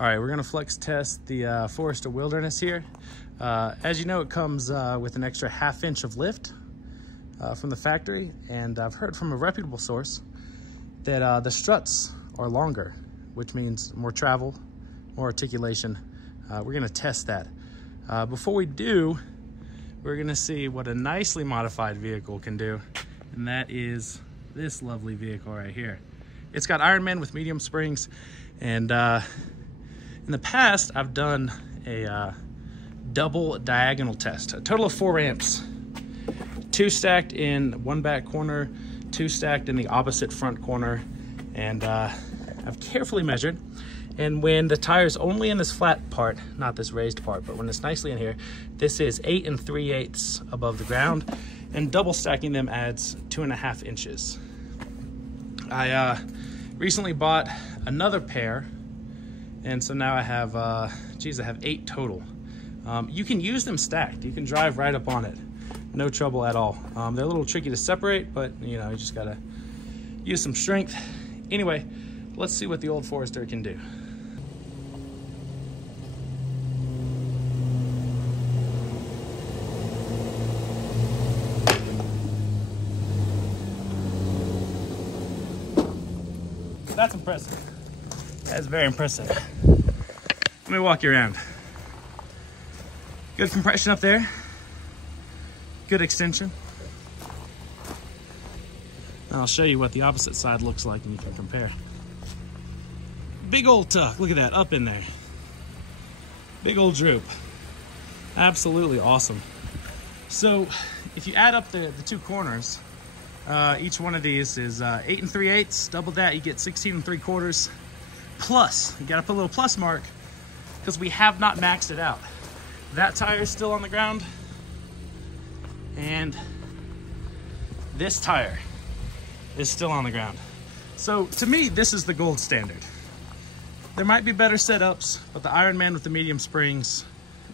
All right, we're gonna flex test the Forester Wilderness here. As you know, it comes with an extra 1/2 inch of lift from the factory, and I've heard from a reputable source that the struts are longer, which means more travel, more articulation. We're gonna test that. Before we do, we're gonna see what a nicely modified vehicle can do, and that is this lovely vehicle right here. It's got Ironman with medium springs, and in the past, I've done a double diagonal test, a total of 4 ramps, 2 stacked in one back corner, 2 stacked in the opposite front corner, and I've carefully measured. And when the tire's only in this flat part, not this raised part, but when it's nicely in here, this is 8 3/8 above the ground, and double stacking them adds 2.5 inches. I recently bought another pair, and so now I have, I have 8 total. You can use them stacked. You can drive right up on it. No trouble at all. They're a little tricky to separate, but you know, you just gotta use some strength. Anyway, let's see what the old Forester can do. That's impressive. That's very impressive. Let me walk you around. Good compression up there. Good extension. And I'll show you what the opposite side looks like and you can compare. Big old tuck, look at that, up in there. Big old droop. Absolutely awesome. So if you add up the 2 corners, each one of these is 8 3/8. Double that, you get 16 3/4. Plus, you gotta put a little plus mark because we have not maxed it out. That tire is still on the ground, and this tire is still on the ground. So to me, this is the gold standard. There might be better setups, but the Ironman with the medium springs.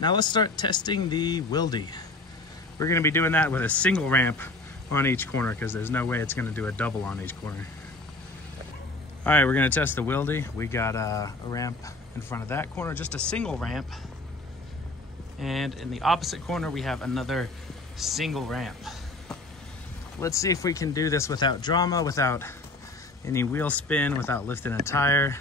Now let's start testing the Wildy. We're gonna be doing that with a single ramp on each corner because there's no way it's gonna do a double on each corner. All right, we're gonna test the Wildy. We got a ramp in front of that corner, just a single ramp. And in the opposite corner, we have another single ramp. Let's see if we can do this without drama, without any wheel spin, without lifting a tire.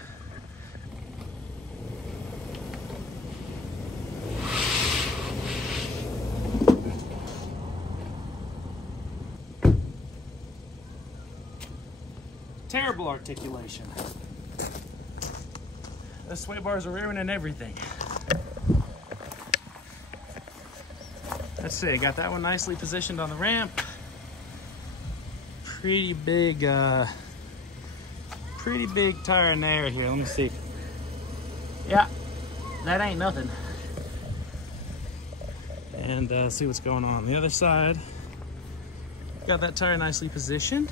Terrible articulation. The Swaybars are ruining everything. Let's see, got that one nicely positioned on the ramp. Pretty big tire in there here. Let me see. Yeah, that ain't nothing. And see what's going on the other side. Got that tire nicely positioned.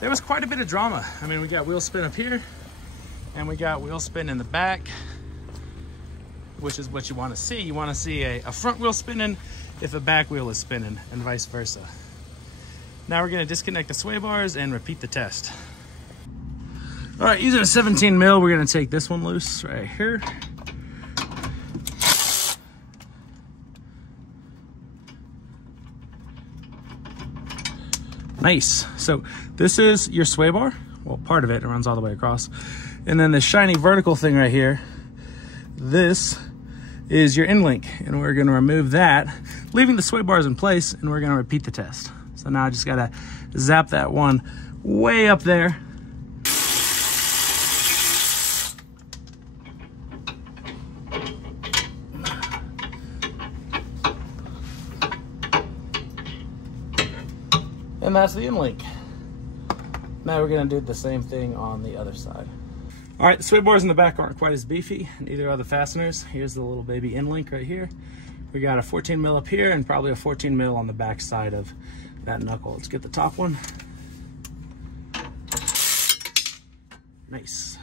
There was quite a bit of drama. I mean, we got wheel spin up here, and we got wheel spin in the back, which is what you want to see. You want to see a front wheel spinning if a back wheel is spinning, and vice versa. Now we're going to disconnect the sway bars and repeat the test. All right, using a 17 mil, we're going to take this one loose right here. Nice. So this is your sway bar. Well, part of it runs all the way across. And then this shiny vertical thing right here, this is your end link. And we're gonna remove that, leaving the sway bars in place, and we're gonna repeat the test. So now I just gotta zap that one way up there. And that's the end link. Now we're gonna do the same thing on the other side. All right, the sway bars in the back aren't quite as beefy, neither are the fasteners. Here's the little baby end link right here. We got a 14 mil up here and probably a 14 mil on the back side of that knuckle. Let's get the top one. Nice.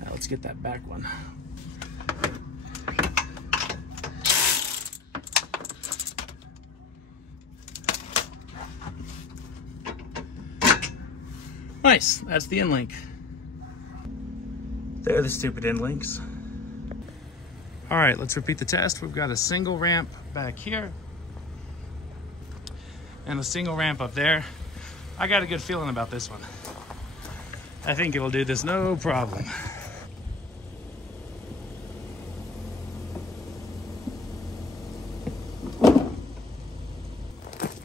Now let's get that back one. Nice, that's the end link. They're the stupid end links. All right, let's repeat the test. We've got a single ramp back here and a single ramp up there. I got a good feeling about this one. I think it'll do this no problem.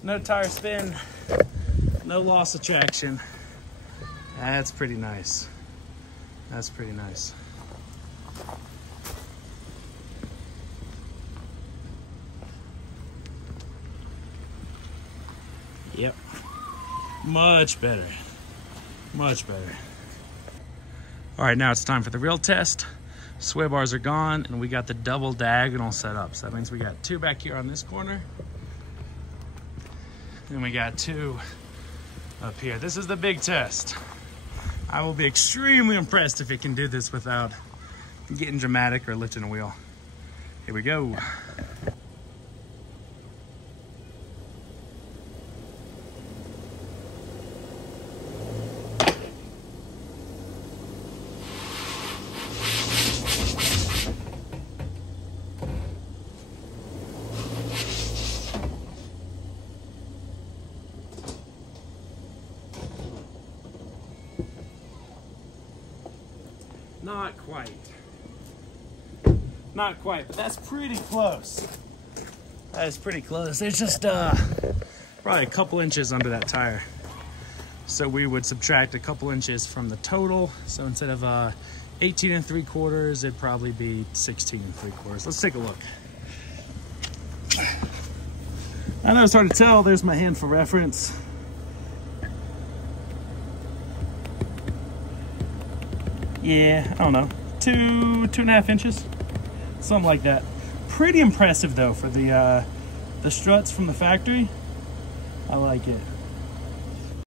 No tire spin, no loss of traction. That's pretty nice. That's pretty nice. Yep, much better, much better. All right, now it's time for the real test. Sway bars are gone and we got the double diagonal set up. So that means we got 2 back here on this corner. And we got 2 up here. This is the big test. I will be extremely impressed if it can do this without getting dramatic or lifting a wheel. Here we go. Not quite. Not quite, but that's pretty close. That is pretty close. There's just probably a couple inches under that tire. So we would subtract a couple inches from the total. So instead of 18 3/4, it'd probably be 16 3/4. Let's take a look. I know it's hard to tell. There's my hand for reference. Yeah, I don't know, 2.5 inches, something like that. Pretty impressive though for the struts from the factory. I like it.